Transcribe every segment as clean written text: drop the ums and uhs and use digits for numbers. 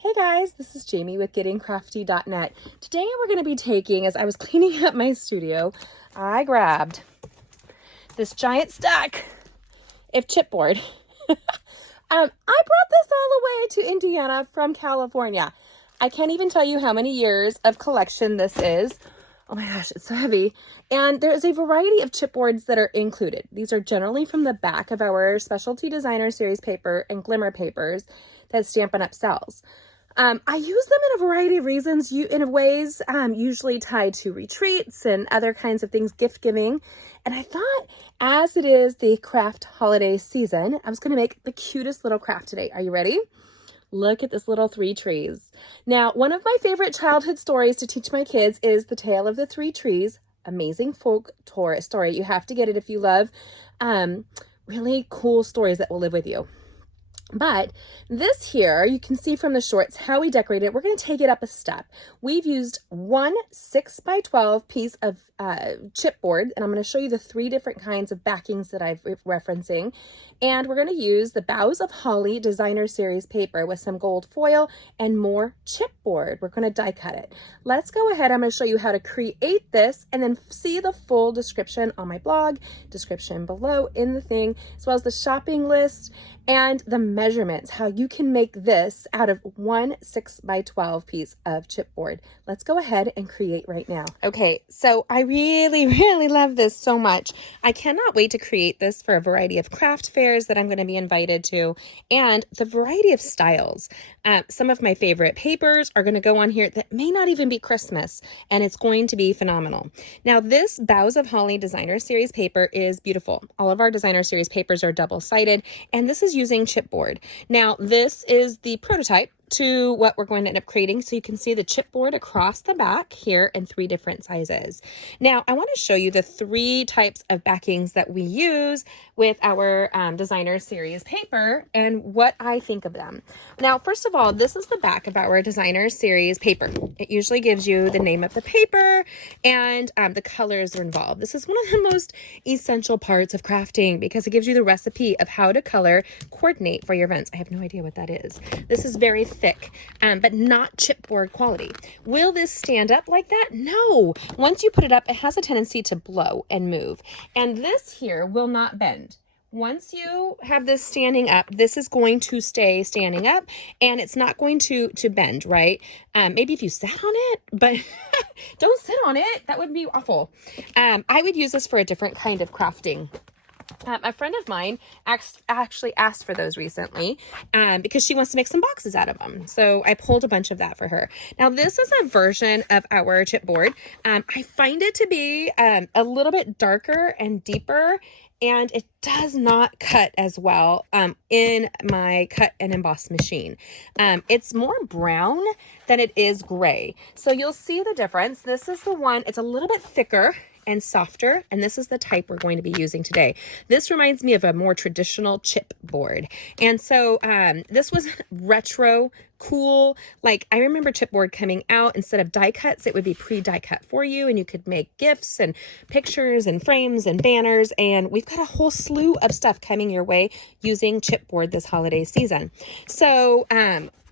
Hey guys, this is Jamie with gettingcrafty.net. Today we're going to be taking, as I was cleaning up my studio, I grabbed this giant stack of chipboard. I brought this all the way to Indiana from California. I can't even tell you how many years of collection this is. Oh my gosh, it's so heavy. And there's a variety of chipboards that are included. These are generally from the back of our specialty designer series paper and glimmer papers that Stampin' Up sells. I use them in a variety of reasons, in ways usually tied to retreats and other kinds of things, gift giving. And I thought, as it is the craft holiday season, I was going to make the cutest little craft today. Are you ready? Look at this little 3 trees. Now, one of my favorite childhood stories to teach my kids is The Tale of the 3 Trees. Amazing folk story. You have to get it if you love really cool stories that will live with you. But this here, you can see from the shorts how we decorated it. We're going to take it up a step. We've used one 6x12 piece of chipboard, and I'm going to show you the 3 different kinds of backings that I'm referencing. And we're going to use the Boughs of Holly Designer Series paper with some gold foil and more chipboard. We're going to die cut it. Let's go ahead. I'm going to show you how to create this and then see the full description on my blog, description below in the thing, as well as the shopping list and the measurements, how you can make this out of one 6x12 piece of chipboard. Let's go ahead and create right now. Okay, so I really love this so much. I cannot wait to create this for a variety of craft fairs that I'm going to be invited to, and the variety of styles. Some of my favorite papers are going to go on here that may not even be Christmas, and it's going to be phenomenal. Now, this Boughs of Holly Designer Series paper is beautiful. All of our Designer Series papers are double-sided, and this is using chipboard. Now, this is the prototype to what we're going to end up creating. So you can see the chipboard across the back here in 3 different sizes. Now, I want to show you the 3 types of backings that we use with our designer series paper and what I think of them. Now, first of all, this is the back of our designer series paper. It usually gives you the name of the paper and the colors are involved. This is one of the most essential parts of crafting because it gives you the recipe of how to color coordinate for your events. I have no idea what that is. This is very thick, but not chipboard quality. Will this stand up like that? No. Once you put it up, it has a tendency to blow and move. And this here will not bend. Once you have this standing up, this is going to stay standing up and it's not going to bend, right? Maybe if you sat on it, but don't sit on it. That would be awful. I would use this for a different kind of crafting. A friend of mine actually asked for those recently because she wants to make some boxes out of them. So I pulled a bunch of that for her. Now, this is a version of our chipboard. I find it to be a little bit darker and deeper, and it does not cut as well in my cut and emboss machine. It's more brown than it is gray. So you'll see the difference. This is the one, it's a little bit thicker and softer, and this is the type we're going to be using today. This reminds me of a more traditional chipboard. And so this was retro, cool. Like, I remember chipboard coming out, instead of die cuts, it would be pre-die cut for you, and you could make gifts and pictures and frames and banners, and we've got a whole slew of stuff coming your way using chipboard this holiday season. So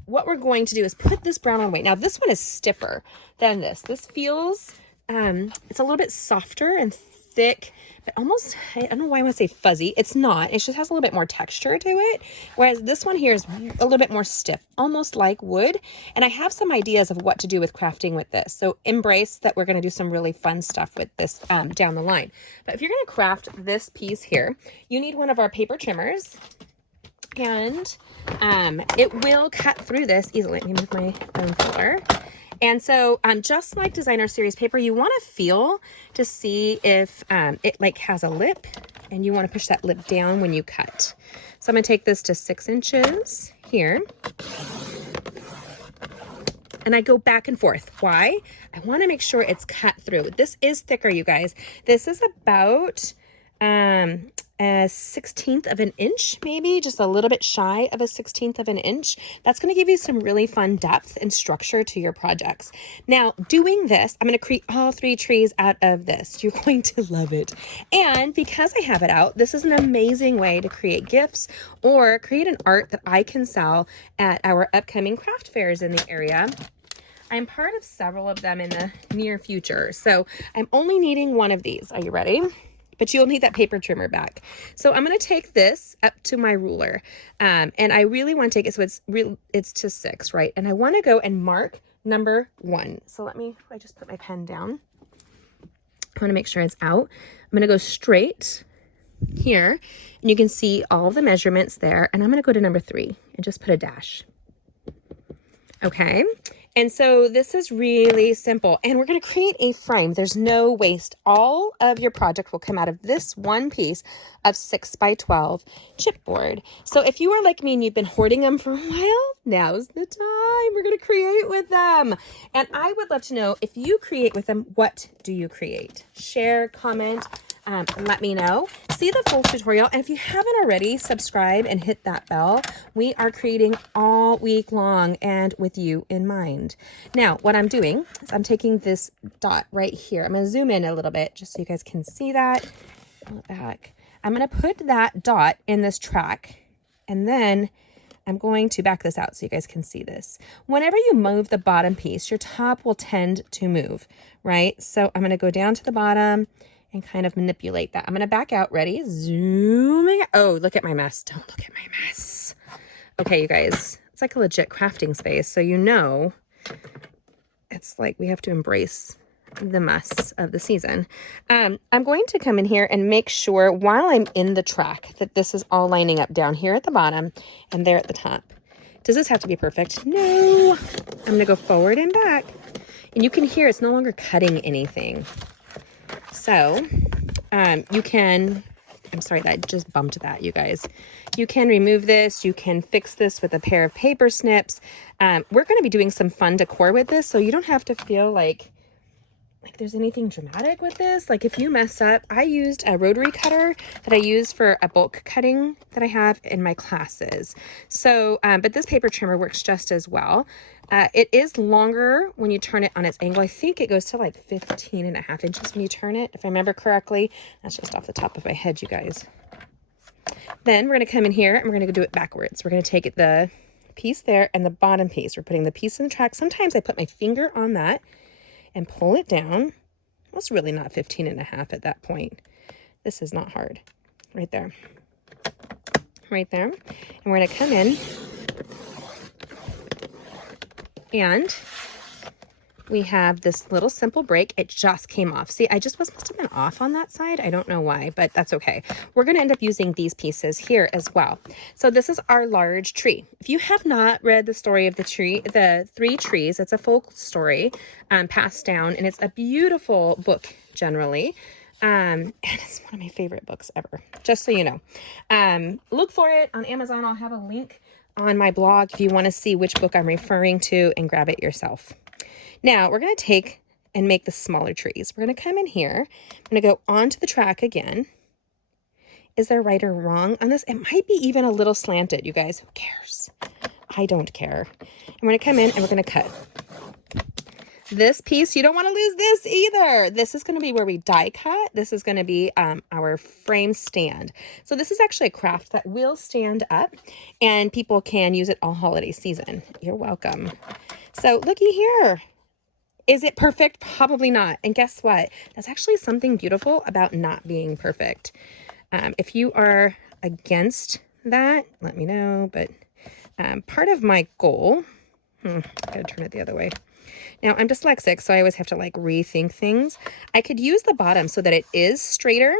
what we're going to do is put this brown on away. Now, this one is stiffer than this. This feels it's a little bit softer and thick, but almost, I don't know why I want to say fuzzy. It's not. It just has a little bit more texture to it. Whereas this one here is a little bit more stiff, almost like wood. And I have some ideas of what to do with crafting with this. So embrace that we're going to do some really fun stuff with this down the line. But if you're going to craft this piece here, you need one of our paper trimmers. And it will cut through this easily. Let me move my bone filler. And so just like designer series paper, you want to feel to see if it like has a lip, and you want to push that lip down when you cut. So I'm going to take this to 6 inches here. And I go back and forth. Why? I want to make sure it's cut through. This is thicker, you guys. This is about a 1/16 of an inch, maybe just a little bit shy of a 1/16 of an inch. That's going to give you some really fun depth and structure to your projects. Now, doing this, I'm going to create all 3 trees out of this. You're going to love it. And because I have it out, this is an amazing way to create gifts or create an art that I can sell at our upcoming craft fairs in the area. I'm part of several of them in the near future, so I'm only needing one of these. Are you ready? But you'll need that paper trimmer back. So I'm going to take this up to my ruler, and I really want to take it so it's to 6, right? And I want to go and mark number 1. So I just put my pen down. I want to make sure it's out. I'm going to go straight here, and you can see all the measurements there, and I'm going to go to number 3 and just put a dash. Okay. And so this is really simple, and we're going to create a frame. There's no waste. All of your project will come out of this one piece of 6x12 chipboard. So if you are like me and you've been hoarding them for a while, now's the time. We're going to create with them. And I would love to know, if you create with them, what do you create? Share, comment, let me know. See the full tutorial, and if you haven't already, subscribe and hit that bell. We are creating all week long and with you in mind. Now, what I'm doing is I'm taking this dot right here. I'm going to zoom in a little bit just so you guys can see that. Pull it back. I'm going to put that dot in this track, and then I'm going to back this out so you guys can see this. Whenever you move the bottom piece, your top will tend to move, right? So I'm going to go down to the bottom and kind of manipulate that. I'm going to back out. Ready? Zooming. Oh, look at my mess. Don't look at my mess. Okay, you guys, it's like a legit crafting space. So you know, it's like we have to embrace the mess of the season. I'm going to come in here and make sure while I'm in the track that this is all lining up down here at the bottom and there at the top. Does this have to be perfect? No. I'm going to go forward and back. And you can hear it's no longer cutting anything. So you can, I'm sorry, that just bumped that, you guys. You can remove this. You can fix this with a pair of paper snips. We're going to be doing some fun decor with this, so you don't have to feel like there's anything dramatic with this. Like if you mess up, I used a rotary cutter that I use for a bulk cutting that I have in my classes. So, but this paper trimmer works just as well. It is longer when you turn it on its angle. I think it goes to like 15.5 inches when you turn it, if I remember correctly. That's just off the top of my head, you guys. Then we're going to come in here and we're going to do it backwards. We're going to take the piece there and the bottom piece. We're putting the piece in the track. Sometimes I put my finger on that and pull it down. It's really not 15.5 at that point. This is not hard. Right there. Right there. And we're going to come in and we have this little simple break. It just came off. See, I just must have been off on that side. I don't know why, but that's okay. We're going to end up using these pieces here as well. So this is our large tree. If you have not read the story of the 3 trees, it's a folk story passed down, and it's a beautiful book generally. And it's one of my favorite books ever, just so you know. Look for it on Amazon. I'll have a link on my blog if you want to see which book I'm referring to and grab it yourself. Now we're going to take and make the smaller trees. We're going to come in here. I'm going to go onto the track again. Is there right or wrong on this? It might be even a little slanted, you guys. Who cares? I don't care. And we're going to come in and we're going to cut. This piece, you don't want to lose this either. This is going to be where we die cut. This is going to be our frame stand. So this is actually a craft that will stand up and people can use it all holiday season. You're welcome. So looky here. Is it perfect? Probably not. And guess what? That's actually something beautiful about not being perfect. If you are against that, let me know. But part of my goal, I gotta turn it the other way. Now I'm dyslexic, so I always have to like rethink things. I could use the bottom so that it is straighter.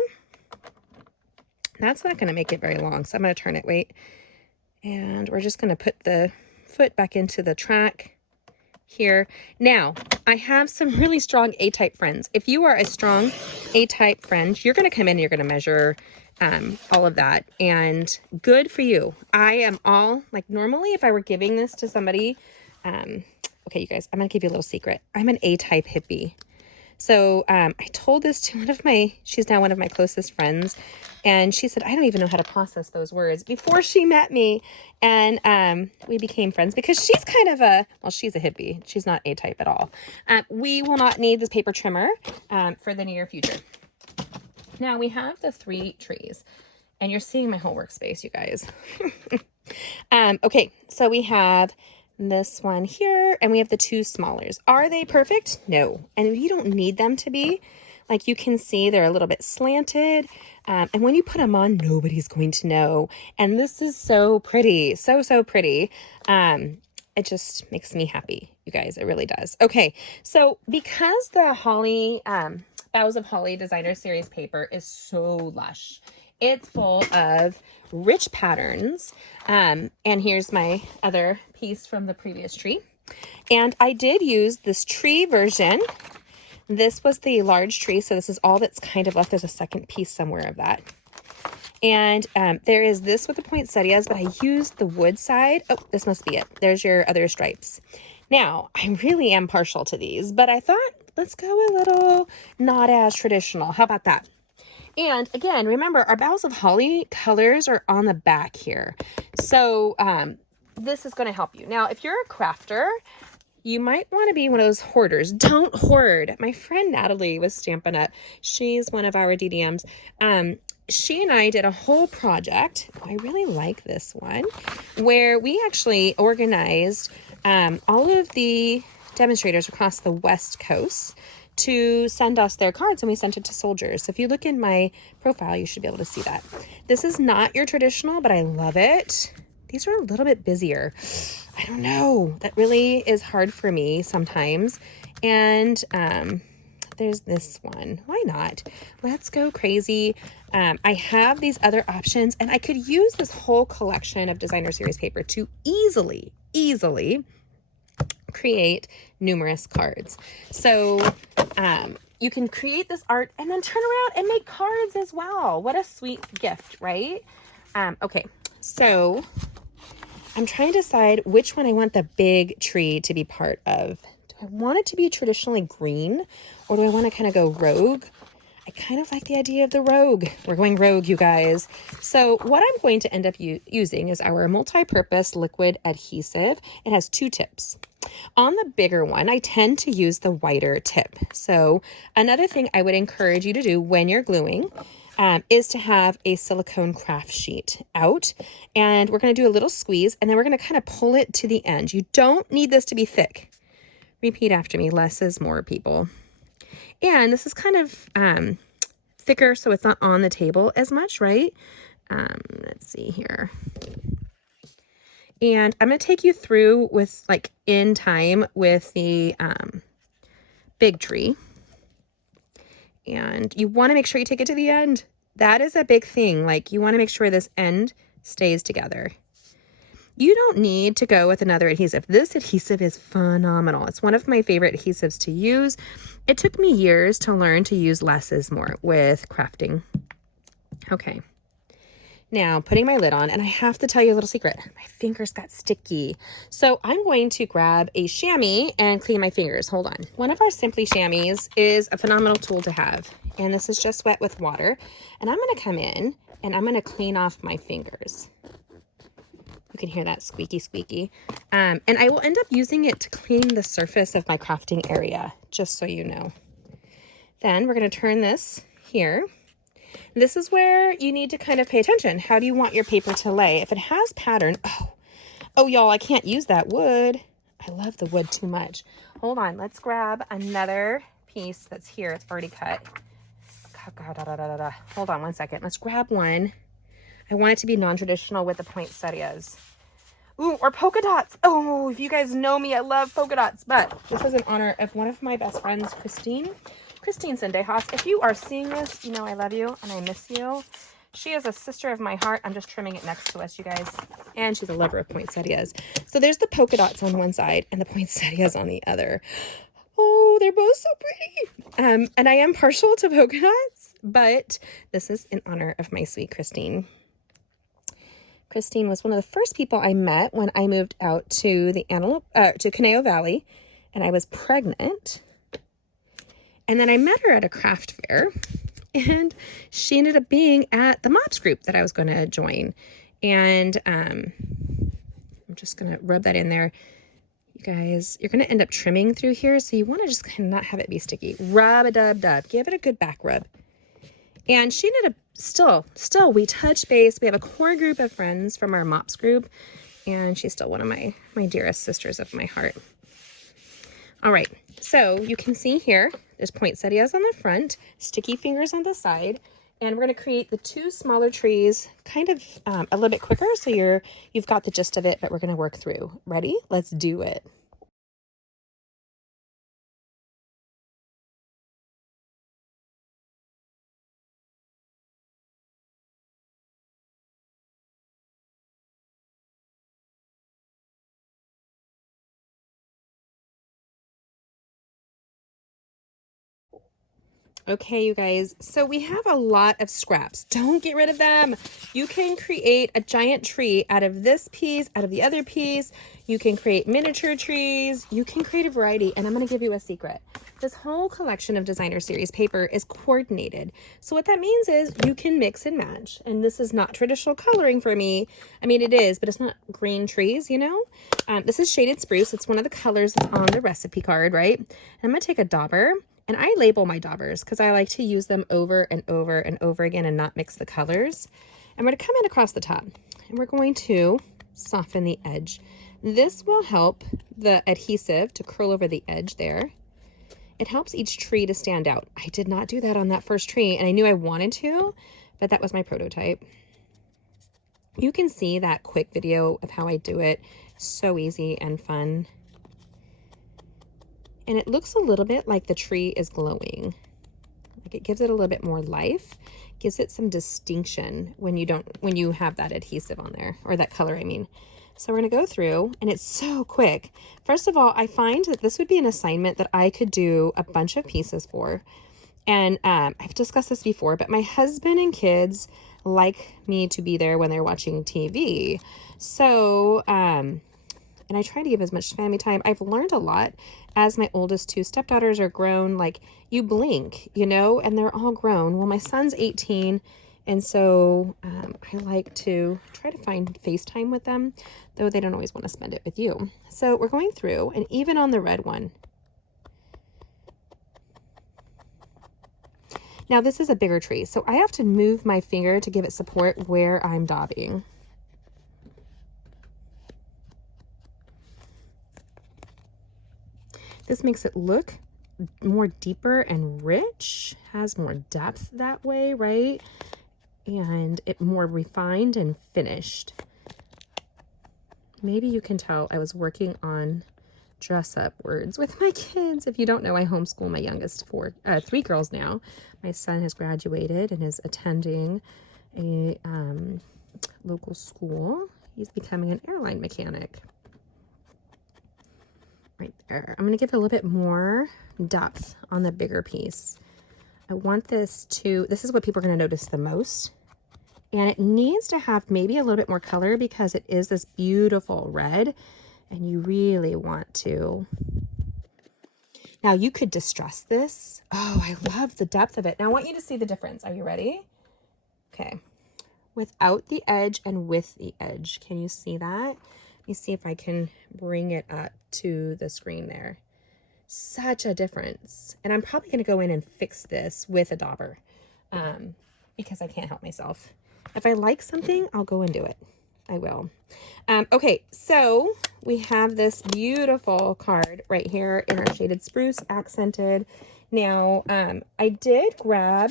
That's not going to make it very long, so I'm going to turn it, wait. And we're just going to put the foot back into the track here. Now, I have some really strong A-type friends. If you are a strong A-type friend, you're going to come in and you're going to measure all of that, and good for you. I am all, like normally if I were giving this to somebody, okay, you guys, I'm going to give you a little secret. I'm an A-type hippie. So I told this to she's now one of my closest friends, and she said, I don't even know how to process those words, before she met me. And we became friends because she's kind of she's a hippie. She's not A-type at all. We will not need this paper trimmer for the near future. Now we have the 3 trees, and you're seeing my whole workspace, you guys. Okay, so we have this one here, and we have the 2 smallers. Are they perfect? No. And you don't need them to be. Like, you can see they're a little bit slanted. And when you put them on, nobody's going to know. And this is so pretty. So, so pretty. It just makes me happy, you guys. It really does. Okay, so because the holly, Boughs of Holly Designer Series paper is so lush, it's full of rich patterns. And here's my other piece from the previous tree. And I did use this tree version. This was the large tree, so this is all that's kind of left. There's a second piece somewhere of that. And there is this with the poinsettias, but I used the wood side. Oh, this must be it. There's your other stripes. Now, I really am partial to these, but I thought, let's go a little not as traditional. How about that? And again, remember, our Boughs of Holly colors are on the back here. So this is going to help you. Now, if you're a crafter, you might want to be one of those hoarders. Don't hoard. My friend Natalie was Stampin' Up. She's one of our DDMs. She and I did a whole project. I really like this one, where we actually organized all of the demonstrators across the West Coast to send us their cards, and we sent it to soldiers. So if you look in my profile, you should be able to see that. This is not your traditional, but I love it. These are a little bit busier. I don't know. That really is hard for me sometimes. And there's this one. Why not? Let's go crazy. I have these other options, and I could use this whole collection of designer series paper to easily create numerous cards. So you can create this art and then turn around and make cards as well. What a sweet gift, right? Okay, so I'm trying to decide which one I want the big tree to be part of. Do I want it to be traditionally green, or do I want to kind of go rogue? I kind of like the idea of the rogue. We're going rogue, you guys. So what I'm going to end up using is our multi-purpose liquid adhesive. It has 2 tips. On the bigger one, I tend to use the wider tip. So another thing I would encourage you to do when you're gluing is to have a silicone craft sheet out, and we're going to do a little squeeze, and then we're going to kind of pull it to the end. You don't need this to be thick. Repeat after me. Less is more, people. And this is kind of thicker, so it's not on the table as much, right? Let's see here. And I'm going to take you through with, like, in time with the big tree. And you want to make sure you take it to the end. That is a big thing. Like, you want to make sure this end stays together. You don't need to go with another adhesive. This adhesive is phenomenal. It's one of my favorite adhesives to use. It took me years to learn to use less is more with crafting. Okay. Now, putting my lid on, and I have to tell you a little secret. My fingers got sticky. So I'm going to grab a chamois and clean my fingers. Hold on. One of our Simply chamois is a phenomenal tool to have. And this is just wet with water. And I'm going to come in and I'm going to clean off my fingers. You can hear that squeaky, squeaky. And I will end up using it to clean the surface of my crafting area, just so you know. Then we're going to turn this here. This is where you need to kind of pay attention. How do you want your paper to lay? If it has pattern, oh, y'all, I can't use that wood. I love the wood too much. Hold on, let's grab another piece that's here. It's already cut. Hold on one second. Let's grab one. I want it to be non-traditional with the poinsettias. Ooh, or polka dots. Oh, if you guys know me, I love polka dots. But this is in honor of one of my best friends, Christine Sendejas. If you are seeing this, you know I love you and I miss you. She is a sister of my heart. I'm just trimming it next to us, you guys. And she's a lover of poinsettias. So there's the polka dots on one side and the poinsettias on the other. Oh, they're both so pretty. And I am partial to polka dots, but this is in honor of my sweet Christine. Christine was one of the first people I met when I moved out to the to Conejo Valley, and I was pregnant. And then I met her at a craft fair, and she ended up being at the MOPS group that I was going to join. And I'm just going to rub that in there. You guys, you're going to end up trimming through here, so you want to just kind of not have it be sticky. Rub-a-dub-dub. Give it a good back rub. And she ended up still, we touch base. We have a core group of friends from our MOPS group, and she's still one of my dearest sisters of my heart. All right, so you can see here, there's poinsettias on the front, sticky fingers on the side, and we're going to create the two smaller trees kind of a little bit quicker, so you've got the gist of it, but we're going to work through. Ready? Let's do it. Okay, you guys, so we have a lot of scraps. Don't get rid of them. You can create a giant tree out of this piece, out of the other piece. You can create miniature trees. You can create a variety, and I'm going to give you a secret. This whole collection of designer series paper is coordinated. So what that means is you can mix and match. And this is not traditional coloring for me. I mean, it is, but it's not green trees, you know? This is shaded spruce. It's one of the colors that's on the recipe card, right? And I'm going to take a dauber. And I label my daubers because I like to use them over and over and over again and not mix the colors. And we're going to come in across the top, and we're going to soften the edge. This will help the adhesive to curl over the edge there. It helps each tree to stand out. I did not do that on that first tree, and I knew I wanted to, but that was my prototype. You can see that quick video of how I do it. So easy and fun. And it looks a little bit like the tree is glowing. Like it gives it a little bit more life, gives it some distinction when you have that adhesive on there, or that color, I mean. So we're gonna go through, and it's so quick. First of all, I find that this would be an assignment that I could do a bunch of pieces for. And I've discussed this before, but my husband and kids like me to be there when they're watching TV. So, and I try to give as much family time. I've learned a lot as my oldest two stepdaughters are grown. Like, you blink, you know, and they're all grown. Well, my son's 18, and so I like to try to find FaceTime with them, though they don't always want to spend it with you. So we're going through, and even on the red one. Now, this is a bigger tree, so I have to move my finger to give it support where I'm daubing. This makes it look more deeper and rich, has more depth that way, right? And it more refined and finished. Maybe you can tell I was working on dress up words with my kids. If you don't know, I homeschool my youngest three girls now. My son has graduated and is attending a local school. He's becoming an airline mechanic. Right there. I'm going to give it a little bit more depth on the bigger piece. I want this is what people are going to notice the most. And it needs to have maybe a little bit more color because it is this beautiful red. And you really want to. Now you could distress this. Oh, I love the depth of it. Now I want you to see the difference. Are you ready? Okay. Without the edge and with the edge. Can you see that? Let me see if I can bring it up to the screen there. Such a difference. And I'm probably going to go in and fix this with a dauber because I can't help myself. If I like something, I'll go and do it. I will. Okay, so we have this beautiful card right here in our shaded spruce, accented. Now, I did grab,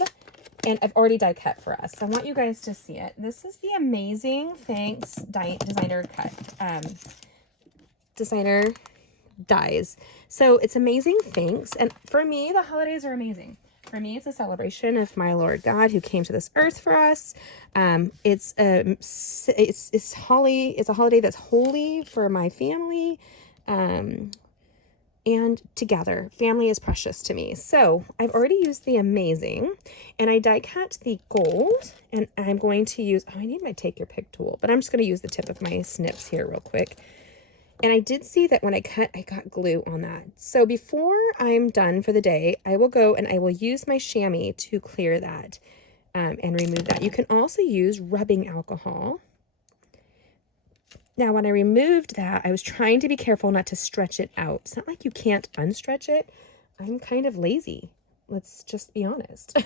and I've already die cut for us. I want you guys to see it. This is the Amazing Thanks designer dies. So it's Amazing Thanks, and for me, the holidays are amazing. For me, it's a celebration of my Lord God who came to this earth for us. It's a holiday that's holy for my family, and together. Family is precious to me. So I've already used the Amazing, and I die cut the gold, and I'm going to use, I need my take your pick tool, but I'm just going to use the tip of my snips here real quick. And I did see that when I cut, I got glue on that. So before I'm done for the day, I will go and I will use my chamois to clear that and remove that. You can also use rubbing alcohol. Now, when I removed that, I was trying to be careful not to stretch it out. It's not like you can't unstretch it. I'm kind of lazy. Let's just be honest.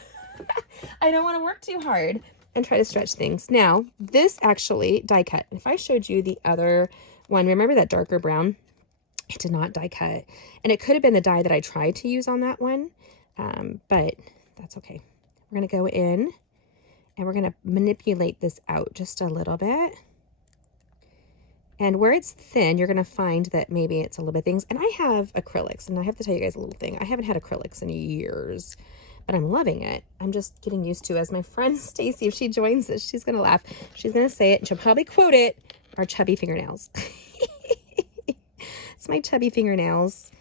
I don't want to work too hard and try to stretch things. Now, this actually die cut. If I showed you the other one, remember that darker brown? It did not die cut. And it could have been the die that I tried to use on that one, but that's okay. We're going to go in and we're going to manipulate this out just a little bit. And where it's thin, you're going to find that maybe it's a little bit things. And I have acrylics, and I have to tell you guys a little thing. I haven't had acrylics in years, but I'm loving it. I'm just getting used to, as my friend Stacy, if she joins this, she's going to laugh. She's going to say it, and she'll probably quote it, our chubby fingernails. It's my chubby fingernails.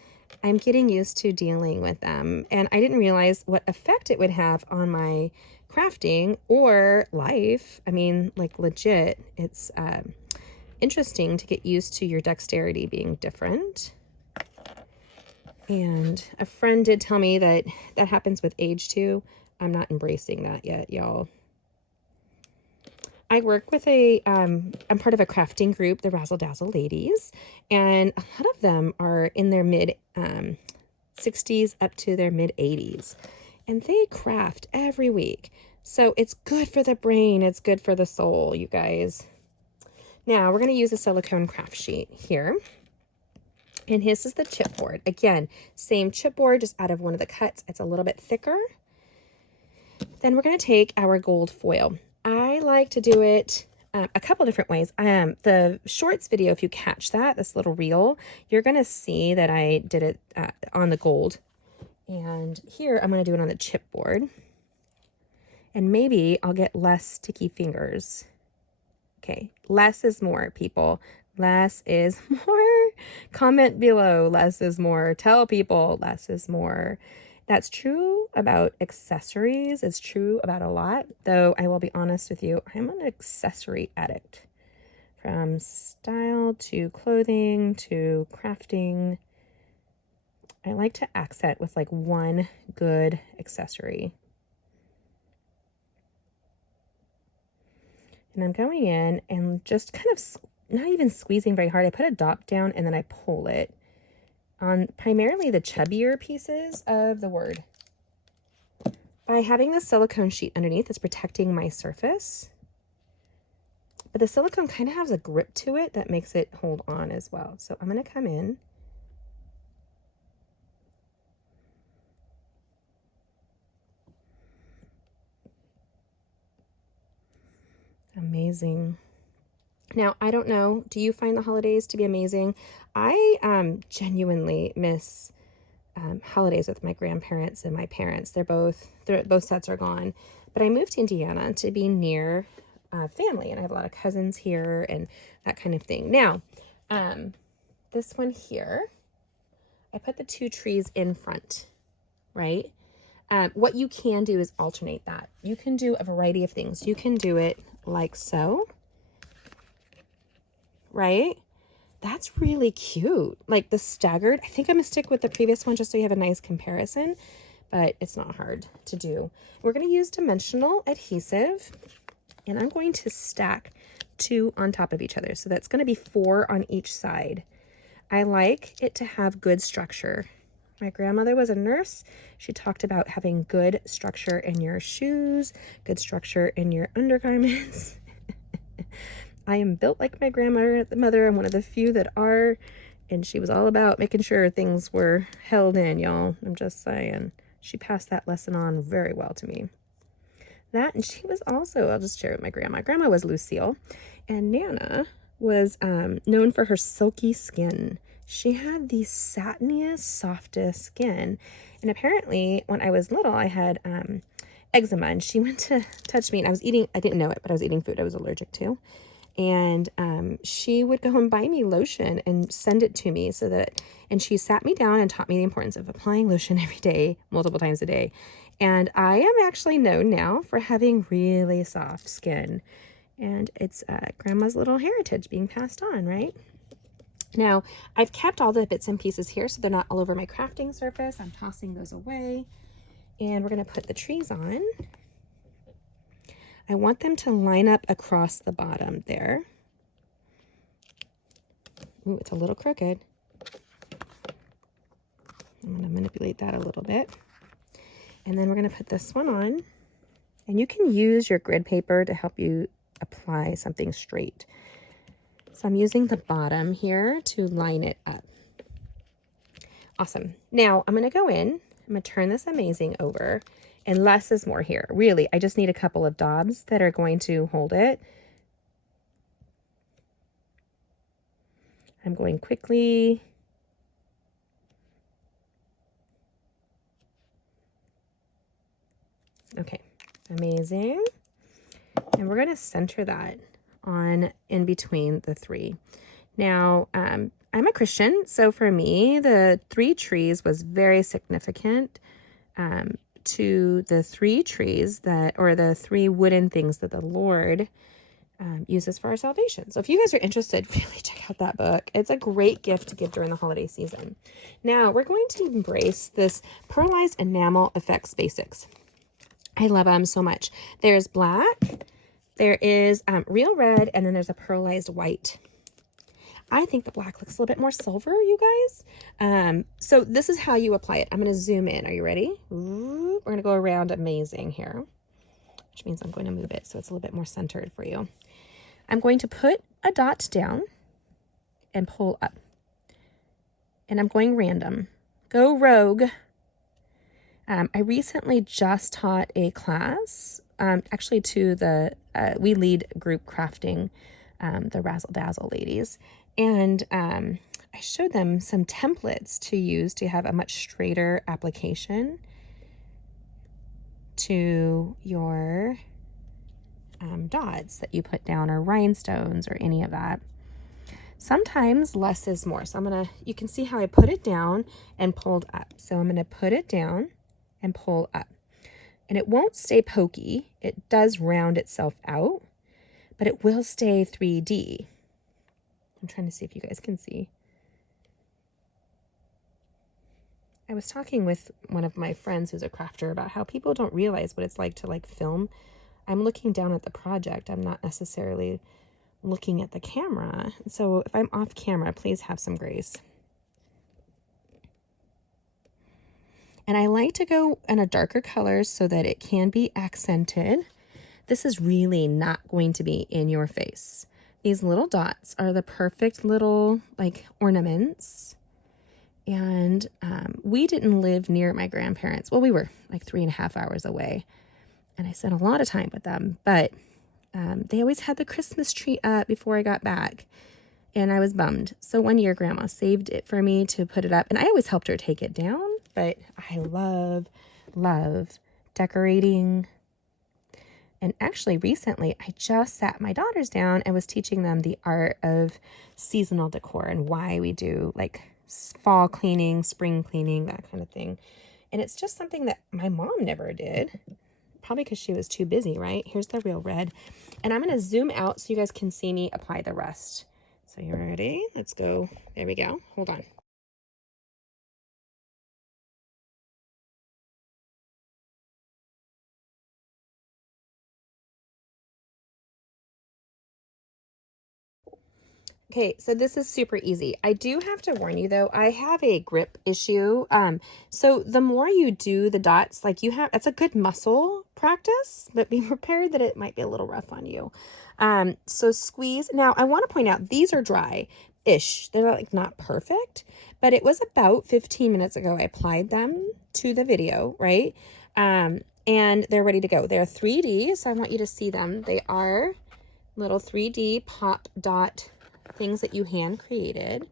I'm getting used to dealing with them, and I didn't realize what effect it would have on my crafting or life. I mean, like legit, it's interesting to get used to your dexterity being different. And a friend did tell me that that happens with age too. I'm not embracing that yet, y'all. I work with I'm part of a crafting group, the Razzle Dazzle Ladies, and a lot of them are in their mid 60s up to their mid 80s, and they craft every week. So it's good for the brain. It's good for the soul, you guys. Now we're going to use a silicone craft sheet here. And this is the chipboard. Again, same chipboard, just out of one of the cuts. It's a little bit thicker. Then we're going to take our gold foil. I like to do it a couple different ways. The shorts video, if you catch that, this little reel, you're going to see that I did it on the gold. And here I'm going to do it on the chipboard. And maybe I'll get less sticky fingers. Okay, less is more, people. Less is more. Comment below, less is more. Tell people less is more. That's true about accessories. It's true about a lot, though I will be honest with you, I'm an accessory addict. From style to clothing to crafting, I like to accent with like one good accessory. And I'm going in and just kind of not even squeezing very hard. I put a dot down and then I pull it on primarily the chubbier pieces of the word. By having the silicone sheet underneath, it's protecting my surface. But the silicone kind of has a grip to it that makes it hold on as well. So I'm going to come in. Amazing. Now, I don't know, do you find the holidays to be amazing? I genuinely miss holidays with my grandparents and my parents. Both sets are gone. But I moved to Indiana to be near family, and I have a lot of cousins here and that kind of thing. Now, this one here, I put the two trees in front, right? What you can do is alternate that. You can do a variety of things. You can do it like so, right? That's really cute. Like the staggered, I think I'm gonna stick with the previous one just so you have a nice comparison, but it's not hard to do. We're gonna use dimensional adhesive, and I'm going to stack two on top of each other. So that's gonna be 4 on each side. I like it to have good structure. My grandmother was a nurse. She talked about having good structure in your shoes, good structure in your undergarments. I am built like my grandmother. I'm one of the few that are, and she was all about making sure things were held in, y'all. I'm just saying. She passed that lesson on very well to me. That, and she was also, I'll just share with my grandma. Grandma was Lucille, and Nana was known for her silky skin. She had the satiniest, softest skin. And apparently, when I was little, I had eczema, and she went to touch me, and I didn't know it, but I was eating food I was allergic to. And she would go and buy me lotion and send it to me and she sat me down and taught me the importance of applying lotion every day, multiple times a day. And I am actually known now for having really soft skin. And it's grandma's little heritage being passed on, right? Now, I've kept all the bits and pieces here so they're not all over my crafting surface. I'm tossing those away. And we're going to put the trees on. I want them to line up across the bottom there. Ooh, it's a little crooked. I'm going to manipulate that a little bit. And then we're going to put this one on. And you can use your grid paper to help you apply something straight. So I'm using the bottom here to line it up. Awesome. Now I'm going to go in, I'm going to turn this amazing over, and less is more here. Really, I just need a couple of daubs that are going to hold it. I'm going quickly. Okay, amazing. And we're going to center that on in between the three. Now, I'm a Christian, so for me, the 3 trees was very significant to the 3 trees that, or the 3 wooden things that the Lord uses for our salvation. So if you guys are interested, really check out that book. It's a great gift to give during the holiday season. Now, we're going to embrace this Pearlized Enamel Effects Basics. I love them so much. There's black, there is real red, and then there's a pearlized white. I think the black looks a little bit more silver, you guys. So this is how you apply it. I'm going to zoom in. Are you ready? We're going to go around amazing here, which means I'm going to move it so it's a little bit more centered for you. I'm going to put a dot down and pull up. And I'm going random. Go rogue. I recently just taught a class, actually to the, we lead group crafting, the Razzle Dazzle ladies. And I showed them some templates to use to have a much straighter application to your dots that you put down, or rhinestones, or any of that. Sometimes less is more. So I'm going to, you can see how I put it down and pulled up. So I'm going to put it down and pull up. And it won't stay pokey. It does round itself out, but it will stay 3D. I'm trying to see if you guys can see. I was talking with one of my friends who's a crafter about how people don't realize what it's like to like film. I'm looking down at the project. I'm not necessarily looking at the camera. So if I'm off camera, please have some grace. And I like to go in a darker color so that it can be accented. This is really not going to be in your face. These little dots are the perfect little like ornaments. And we didn't live near my grandparents. Well, we were like 3.5 hours away. And I spent a lot of time with them. But they always had the Christmas tree up before I got back. And I was bummed. So one year Grandma saved it for me to put it up. And I always helped her take it down. But I love decorating. And actually recently I just sat my daughters down and was teaching them the art of seasonal decor and why we do like fall cleaning, spring cleaning, that kind of thing. And it's just something that my mom never did. Probably because she was too busy, right? Here's the real red. And I'm going to zoom out so you guys can see me apply the rest. So you ready? Let's go. There we go. Hold on. Okay, so this is super easy. I do have to warn you though, I have a grip issue. So the more you do the dots, like you have, it's a good muscle practice, but be prepared that it might be a little rough on you. So squeeze. Now I want to point out these are dry-ish. They're not perfect, but it was about 15 minutes ago I applied them to the video, right? And they're ready to go. They're 3D, so I want you to see them. They are little 3D pop dot things that you hand created.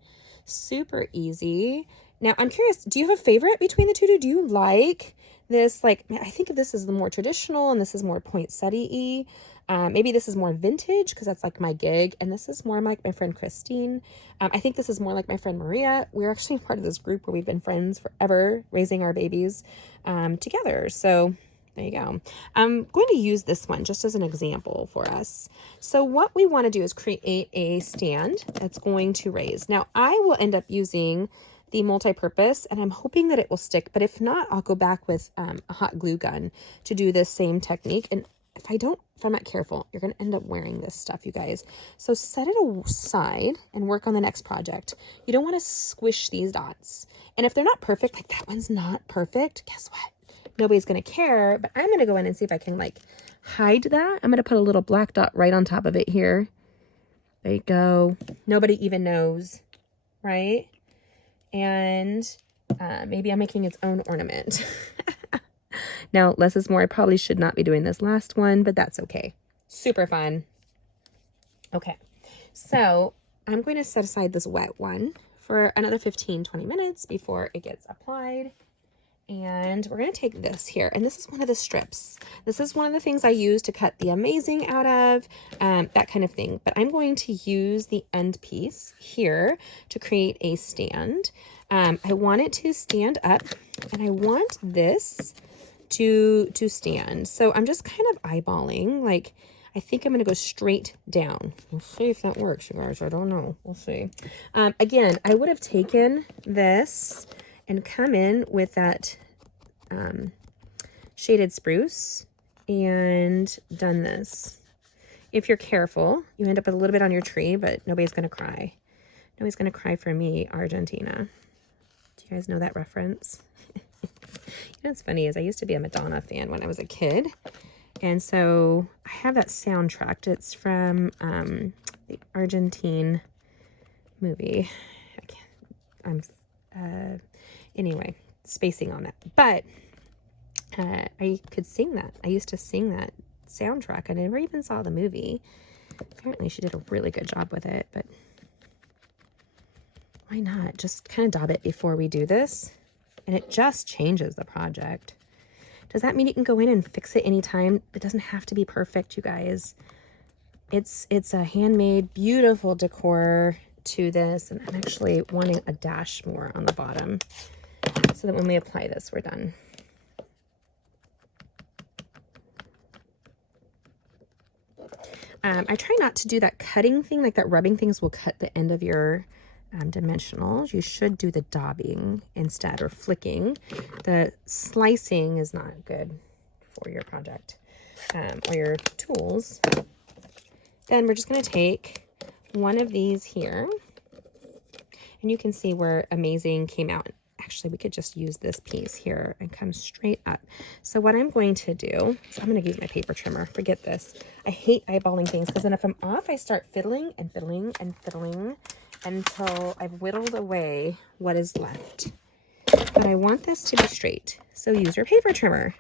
Super easy. Now I'm curious, do you have a favorite between the two? Do you like this? Like, I think of this as the more traditional and this is more poinsettia-y. Maybe this is more vintage because that's like my gig, and this is more like my friend Christine. I think this is more like my friend Maria. We're actually part of this group where we've been friends forever, raising our babies together. So There you go. I'm going to use this one just as an example for us. So what we want to do is create a stand that's going to raise. Now I will end up using the multi-purpose and I'm hoping that it will stick, but if not, I'll go back with a hot glue gun to do this same technique. And if I'm not careful, you're going to end up wearing this stuff, you guys. So set it aside and work on the next project. You don't want to squish these dots. And if they're not perfect, like that one's not perfect, guess what? Nobody's going to care, but I'm going to go in and see if I can like hide that. I'm going to put a little black dot right on top of it here. There you go. Nobody even knows, right? And maybe I'm making its own ornament. Now, less is more. I probably should not be doing this last one, but that's okay. Super fun. Okay, so I'm going to set aside this wet one for another 15-20 minutes before it gets applied. And we're going to take this here, and this is one of the strips. This is one of the things I use to cut the amazing out of, that kind of thing. But I'm going to use the end piece here to create a stand. I want it to stand up, and I want this to stand. So I'm just kind of eyeballing, like, I think I'm going to go straight down. We'll see if that works, you guys. I don't know. We'll see. Again, I would have taken this and come in with that shaded spruce and done this. If you're careful, you end up with a little bit on your tree, but nobody's going to cry. Nobody's going to cry for me, Argentina. Do you guys know that reference? You know what's funny is I used to be a Madonna fan when I was a kid. And so I have that soundtrack. It's from the Argentine movie. Anyway, spacing on that. But I could sing that. I used to sing that soundtrack. I never even saw the movie. Apparently she did a really good job with it, but why not? Just kind of dab it before we do this. And it just changes the project. Does that mean you can go in and fix it anytime? It doesn't have to be perfect, you guys. It's a handmade, beautiful decor to this. And I'm actually wanting a dash more on the bottom so that when we apply this, we're done. I try not to do that cutting thing, like that rubbing things will cut the end of your dimensionals. You should do the daubing instead, or flicking. The slicing is not good for your project or your tools. Then we're just going to take one of these here, and you can see where amazing came out. Actually, we could just use this piece here and come straight up. So what I'm going to do is I'm going to use my paper trimmer. Forget this. I hate eyeballing things because then if I'm off, I start fiddling and fiddling and fiddling until I've whittled away what is left. But I want this to be straight. So use your paper trimmer,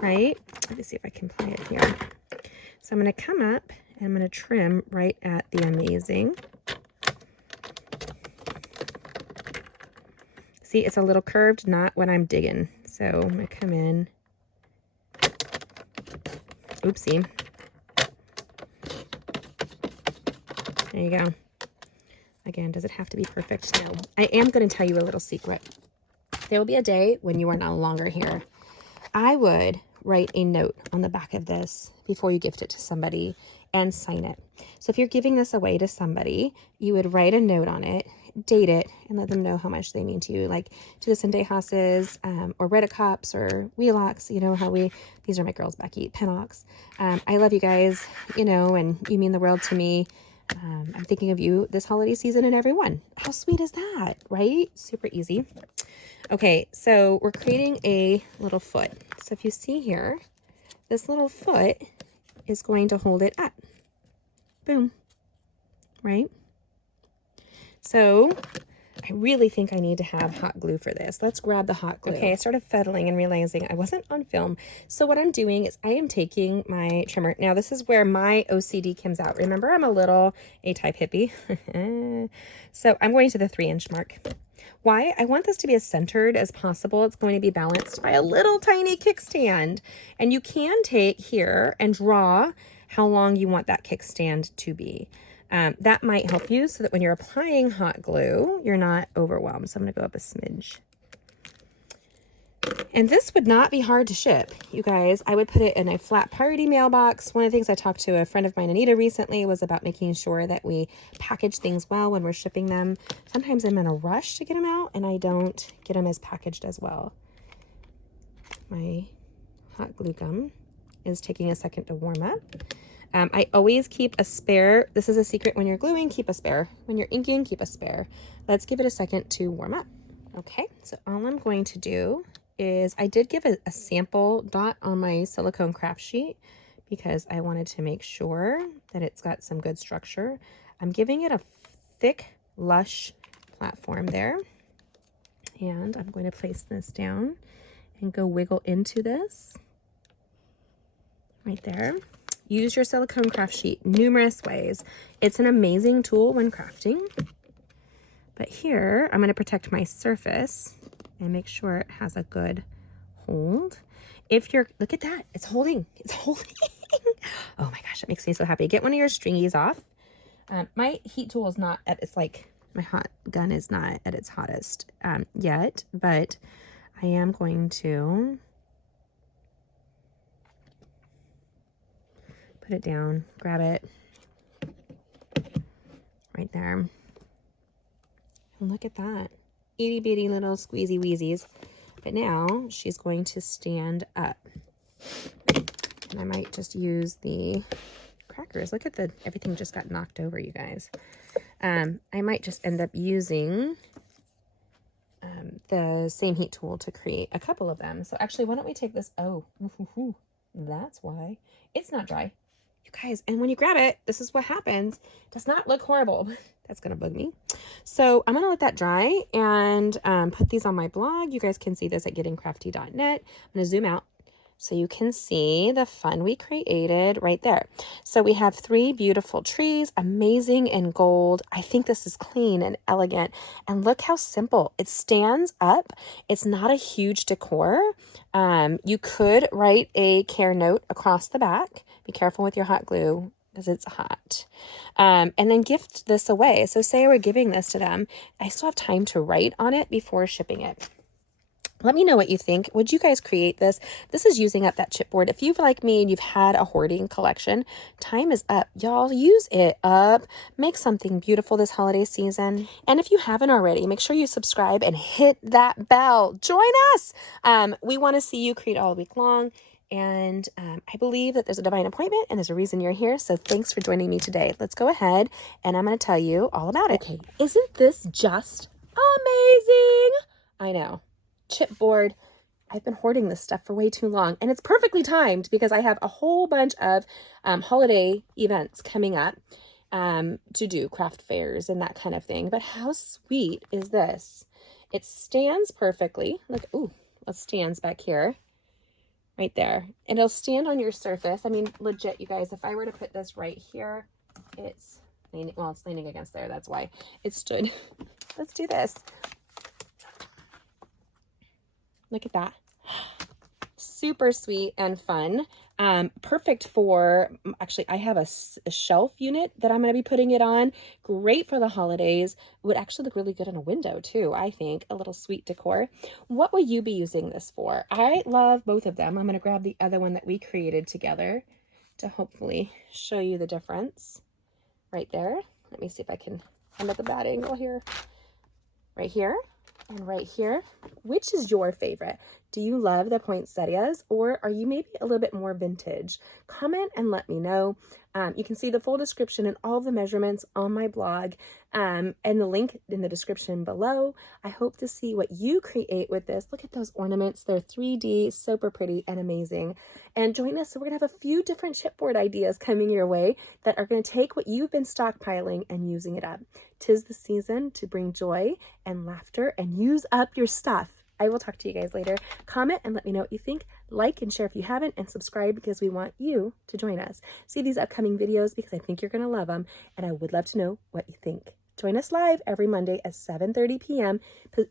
right? Let me see if I can play it here. So I'm going to come up and I'm going to trim right at the amazing. See, it's a little curved, not what I'm digging. So I'm going to come in. Oopsie. There you go. Again, does it have to be perfect? No. I am going to tell you a little secret. There will be a day when you are no longer here. I would write a note on the back of this before you gift it to somebody and sign it. So if you're giving this away to somebody, you would write a note on it, date it, and let them know how much they mean to you. Like to the Sendehasses, or Redicops, or Wheelox, you know how these are my girls, Becky, Penox. I love you guys, you know, and you mean the world to me. I'm thinking of you this holiday season and everyone. How sweet is that, right? Super easy. Okay, so we're creating a little foot. So if you see here, this little foot is going to hold it up. Boom. Right? So I really think I need to have hot glue for this. Let's grab the hot glue. Okay, I started fiddling and realizing I wasn't on film. So what I'm doing is I am taking my trimmer. Now this is where my OCD comes out. Remember, I'm a little A-type hippie. So I'm going to the 3-inch mark. Why? I want this to be as centered as possible. It's going to be balanced by a little tiny kickstand. And you can take here and draw how long you want that kickstand to be. That might help you so that when you're applying hot glue, you're not overwhelmed. So I'm going to go up a smidge. And this would not be hard to ship, you guys. I would put it in a flat priority mailbox. One of the things I talked to a friend of mine, Anita, recently was about making sure that we package things well when we're shipping them. Sometimes I'm in a rush to get them out and I don't get them as packaged as well. My hot glue gun is taking a second to warm up. I always keep a spare. This is a secret: when you're gluing, keep a spare. When you're inking, keep a spare. Let's give it a second to warm up. Okay, so all I'm going to do is, I did give a sample dot on my silicone craft sheet because I wanted to make sure that it's got some good structure. I'm giving it a thick, lush platform there. And I'm going to place this down and go wiggle into this right there. Use your silicone craft sheet numerous ways. It's an amazing tool when crafting. But here, I'm going to protect my surface and make sure it has a good hold. If you're, look at that, it's holding, it's holding. Oh my gosh, that makes me so happy. Get one of your stringies off. My heat tool is not at its, like, my hot gun is not at its hottest yet, but I am going to put it down, grab it right there. And look at that. Itty bitty little squeezy wheezies. But now she's going to stand up. And I might just use the crackers. Look at the, everything just got knocked over, you guys. I might just end up using the same heat tool to create a couple of them. So actually, why don't we take this? Oh, that's why. It's not dry. You guys, and when you grab it, this is what happens. It does not look horrible. That's gonna bug me. So I'm gonna let that dry and put these on my blog. You guys can see this at gettingcrafty.net. I'm gonna zoom out so you can see the fun we created right there. So we have 3 beautiful trees, amazing in gold. I think this is clean and elegant. And look how simple. It stands up. It's not a huge decor. You could write a care note across the back. Be careful with your hot glue because it's hot. And then gift this away. So say we're giving this to them. I still have time to write on it before shipping it. Let me know what you think. Would you guys create this? This is using up that chipboard. If you've, like me, and you've had a hoarding collection, time is up. Y'all, use it up. Make something beautiful this holiday season. And if you haven't already, make sure you subscribe and hit that bell. Join us. We want to see you create all week long. And I believe that there's a divine appointment and there's a reason you're here. So thanks for joining me today. Let's go ahead and I'm going to tell you all about it. Okay, isn't this just amazing? I know. Chipboard. I've been hoarding this stuff for way too long, and it's perfectly timed because I have a whole bunch of holiday events coming up to do craft fairs and that kind of thing. But how sweet is this? It stands perfectly. Look, ooh, it stands back here, right there, and it'll stand on your surface. I mean, legit, you guys, if I were to put this right here, it's leaning, well, it's leaning against there. That's why it stood. Let's do this. Look at that. Super sweet and fun. Perfect for, actually, I have a shelf unit that I'm going to be putting it on. Great for the holidays. Would actually look really good in a window too, I think. A little sweet decor. What will you be using this for? I love both of them. I'm going to grab the other one that we created together to hopefully show you the difference. Right there. Let me see if I can, I'm at the bad angle here. Right here. And right here, which is your favorite? Do you love the poinsettias, or are you maybe a little bit more vintage? Comment and let me know. You can see the full description and all the measurements on my blog and the link in the description below. I hope to see what you create with this. Look at those ornaments. They're 3D, super pretty and amazing. And join us. So we're going to have a few different chipboard ideas coming your way that are going to take what you've been stockpiling and using it up. 'Tis the season to bring joy and laughter and use up your stuff. I will talk to you guys later. Comment and let me know what you think. Like and share if you haven't, and subscribe because we want you to join us. See these upcoming videos because I think you're going to love them, and I would love to know what you think. Join us live every Monday at 7:30 p.m.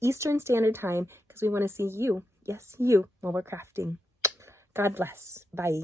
Eastern Standard Time because we want to see you, yes, you, while we're crafting. God bless. Bye.